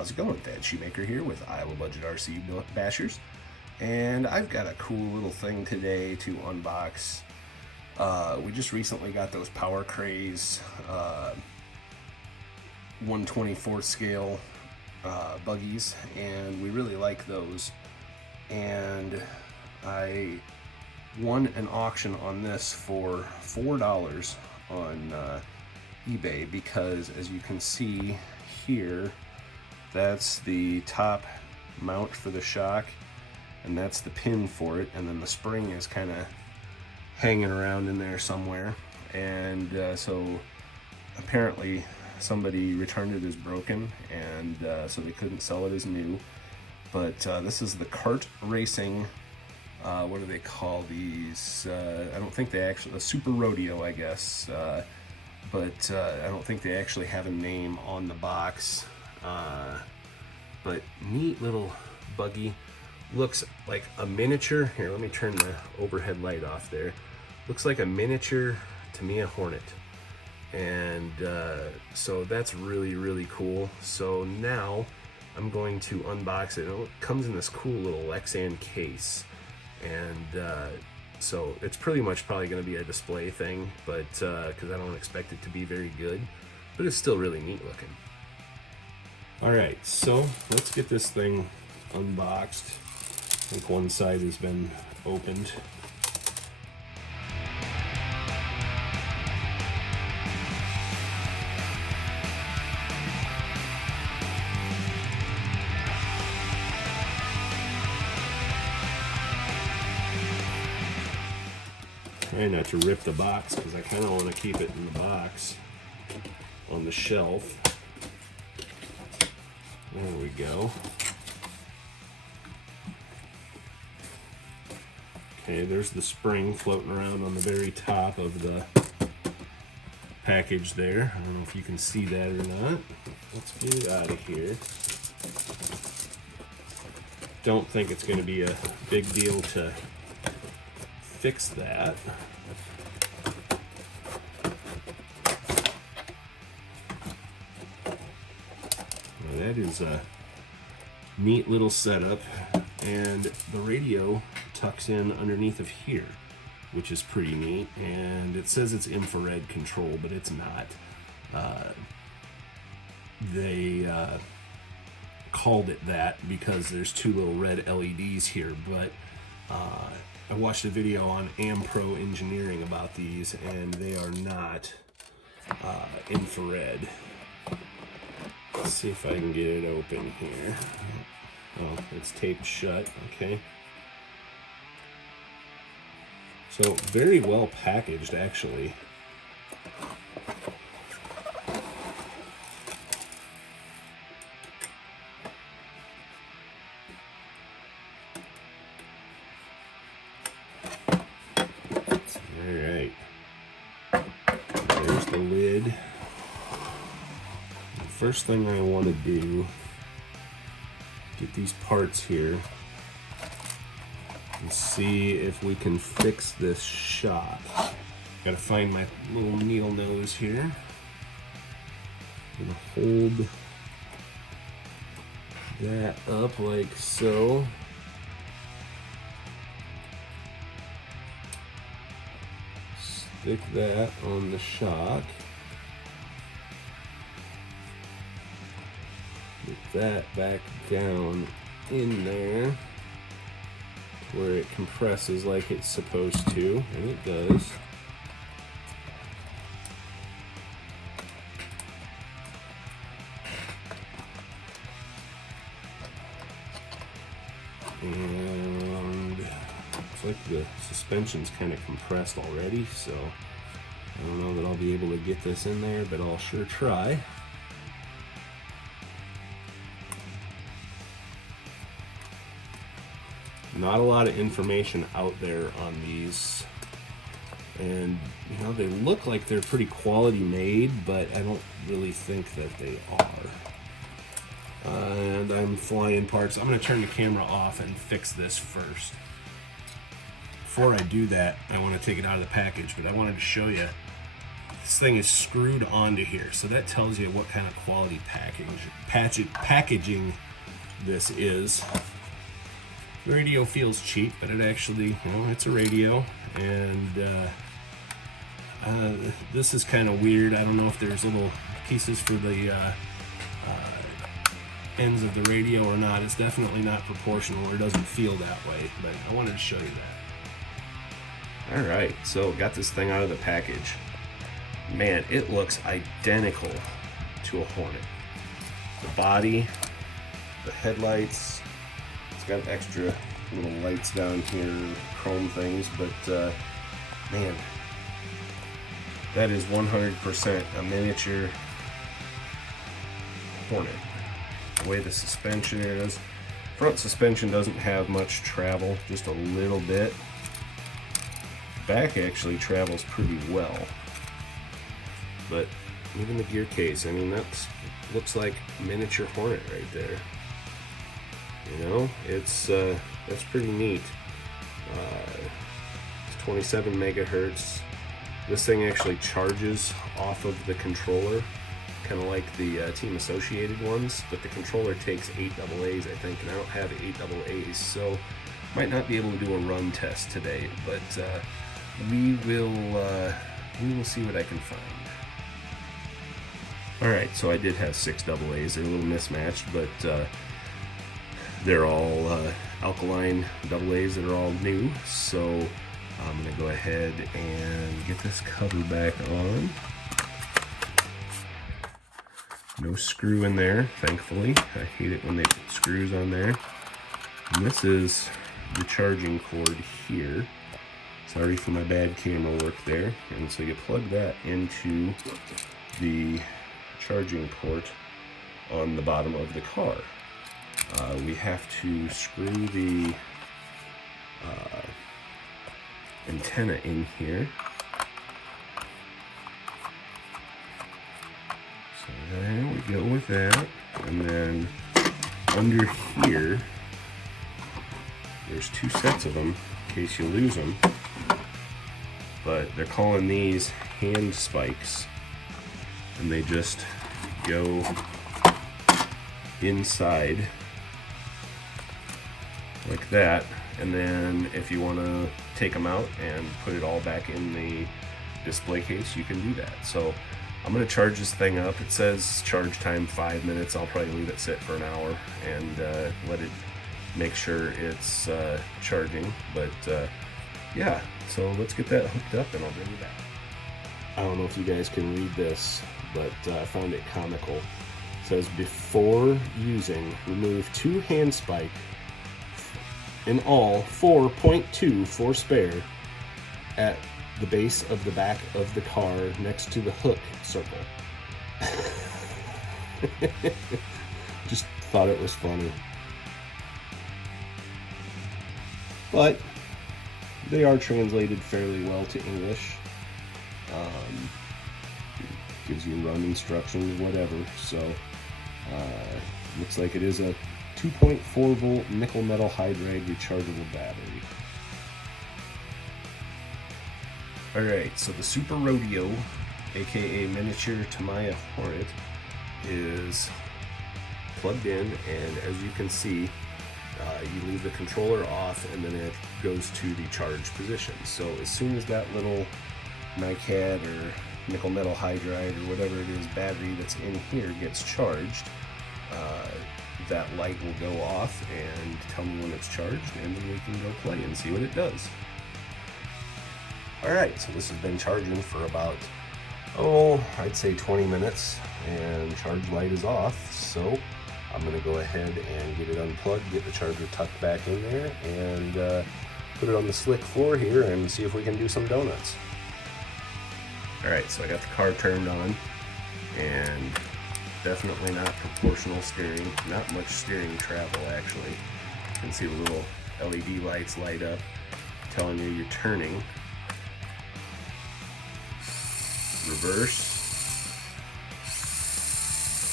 How's it going? Thad Shoemaker here with Iowa Budget RC Bashers, and I've got a cool little thing today to unbox. We just recently got those Power Craze 1/24 scale buggies, and we really like those. And I won an auction on this for $4 on eBay, because as you can see here, that's the top mount for the shock, and that's the pin for it, and then the spring is kind of hanging around in there somewhere. And so apparently somebody returned it as broken, and so they couldn't sell it as new. But this is the kart racing, what do they call these? I don't think they actually, a super rodeo, I guess, but I don't think they actually have a name on the box. But neat little buggy. Looks like a miniature. Here, let me turn the overhead light off there. Looks like a miniature Tamiya Hornet. And so that's really, really cool. So now I'm going to unbox it. It comes in this cool little Lexan case. And so it's pretty much probably going to be a display thing, but because I don't expect it to be very good, but it's still really neat looking. All right, so let's get this thing unboxed. I think one side has been opened. Try not to rip the box, because I kind of want to keep it in the box on the shelf. There we go. Okay, there's the spring floating around on the very top of the package there. I don't know if you can see that or not. Let's get it out of here. Don't think it's going to be a big deal to fix that. That is a neat little setup, and the radio tucks in underneath of here, which is pretty neat. And it says it's infrared control, but it's not. They called it that because there's two little red LEDs here, but I watched a video on Pro Engineering about these, and they are not infrared. Let's see if I can get it open here. Oh, it's taped shut, okay. So very well packaged, actually. All right. There's the lid. First thing I want to do, get these parts here and see if we can fix this shock. Gotta find my little needle nose here. I'm gonna hold that up like so. Stick that on the shock. Get that back down in there where it compresses like it's supposed to, and it does. And looks like the suspension's kind of compressed already, so I don't know that I'll be able to get this in there, but I'll sure try. Not a lot of information out there on these, and you know, they look like they're pretty quality made, but I don't really think that they are. And I'm flying parts. I'm going to turn the camera off and fix this first. Before I do that, I want to take it out of the package, but I wanted to show you this thing is screwed onto here, so that tells you what kind of quality packaging this is. The radio feels cheap, but it actually, you know, it's a radio, and this is kind of weird. I don't know if there's little pieces for the ends of the radio or not. It's definitely not proportional, or it doesn't feel that way, but I wanted to show you that. All right, so got this thing out of the package. Man, it looks identical to a Hornet. The body, the headlights, it's got extra little lights down here, chrome things, but man, that is 100% a miniature Hornet. The way the suspension is, front suspension doesn't have much travel, just a little bit. Back actually travels pretty well, but even the gear case, I mean, that's looks like a miniature Hornet right there. You know, it's that's pretty neat. It's 27 megahertz. This thing actually charges off of the controller, kind of like the Team Associated ones, but the controller takes 8 AA's, I think, and I don't have 8 AA's, so might not be able to do a run test today, but we will see what I can find. Alright, so I did have 6 AA's. They're a little mismatched, but they're all alkaline AA's that are all new, so I'm going to go ahead and get this cover back on. No screw in there, thankfully. I hate it when they put screws on there. And this is the charging cord here. Sorry for my bad camera work there. And so you plug that into the charging port on the bottom of the car. We have to screw the antenna in here. So there we go with that. And then under here, there's 2 sets of them in case you lose them. But they're calling these hand spikes, and they just go inside like that. And then if you want to take them out and put it all back in the display case, you can do that. So I'm going to charge this thing up. It says charge time 5 minutes. I'll probably leave it sit for an hour and let it make sure it's charging. But yeah, so let's get that hooked up and I'll bring you back. I don't know if you guys can read this, but I found it comical. It says, before using, remove 2 hand spike, in all 4.2 for spare, at the base of the back of the car next to the hook circle. Just thought it was funny. But they are translated fairly well to English. Gives you run instructions, whatever. So looks like it is a 2.4 volt nickel metal hydride rechargeable battery. Alright, so the Super Rodeo, aka miniature Tamiya Hornet, is plugged in, and as you can see, you leave the controller off and then it goes to the charge position. So as soon as that little NiCad or nickel metal hydride or whatever it is battery that's in here gets charged, that light will go off and tell me when it's charged, and then we can go play and see what it does. Alright, so this has been charging for about, I'd say 20 minutes, and charge light is off, so I'm going to go ahead and get it unplugged, get the charger tucked back in there, and put it on the slick floor here and see if we can do some donuts. Alright, so I got the car turned on, and definitely not proportional steering, not much steering travel actually. You can see the little LED lights light up telling you you're turning. Reverse,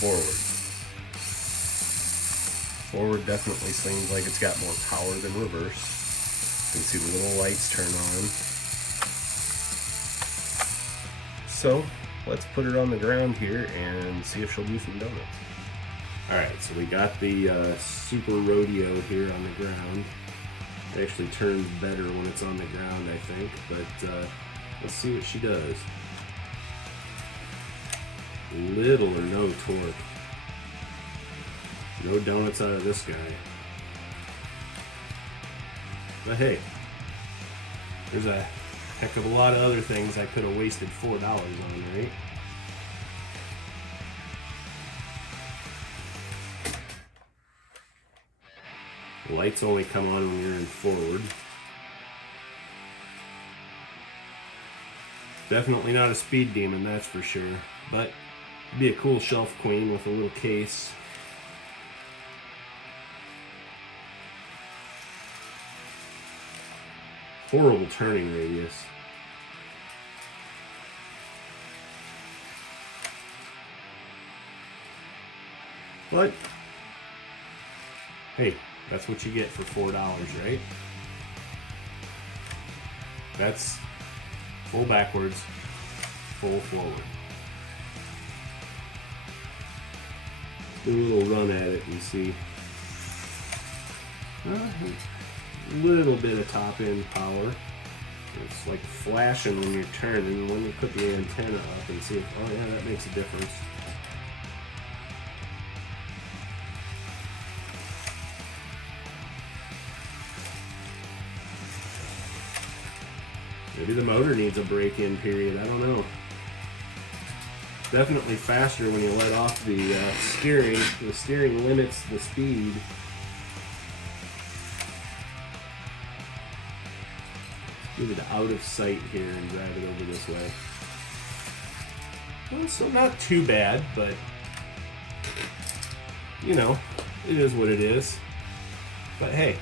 forward. Forward definitely seems like it's got more power than reverse. You can see the little lights turn on. So let's put her on the ground here and see if she'll do some donuts. Alright, so we got the Super Rodeo here on the ground. It actually turns better when it's on the ground, I think, but let's see what she does. Little or no torque. No donuts out of this guy. But hey, there's a heck of a lot of other things I could have wasted $4 on, right? Lights only come on when you're in forward. Definitely not a speed demon, that's for sure. But it'd be a cool shelf queen with a little case. Horrible turning radius. But hey, that's what you get for $4, right? That's full backwards, full forward. Do a little run at it and see. A little bit of top end power. It's like flashing when you're turning. When you put the antenna up and see if, oh yeah, that makes a difference. Maybe the motor needs a break-in period, I don't know. Definitely faster when you let off the steering. The steering limits the speed. Give it out of sight here and drive it over this way. Well, so not too bad, but you know, it is what it is. But hey,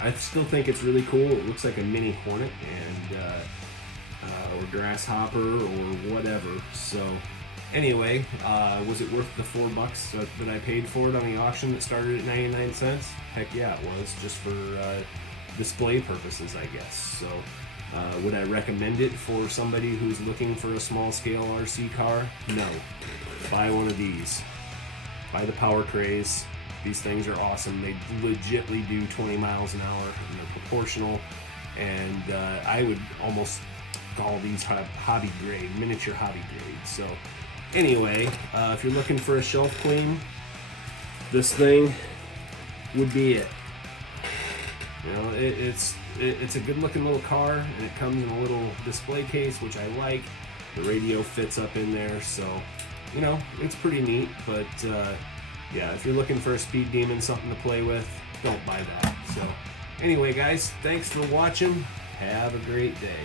I still think it's really cool. It looks like a mini Hornet and or grasshopper or whatever. So anyway, was it worth the $4 that I paid for it on the auction that started at 99 cents? Heck yeah, it was, just for display purposes, I guess. So would I recommend it for somebody who's looking for a small scale RC car? No. Buy one of these. Buy the Power Craze. These things are awesome. They legitly do 20 miles an hour, and they're proportional, and I would almost call these hobby grade, miniature hobby grade. So anyway, if you're looking for a shelf queen, this thing would be it. You know, it's a good looking little car, and it comes in a little display case, which I like. The radio fits up in there, so you know, it's pretty neat. But yeah, if you're looking for a speed demon, something to play with, don't buy that. So anyway, guys, thanks for watching. Have a great day.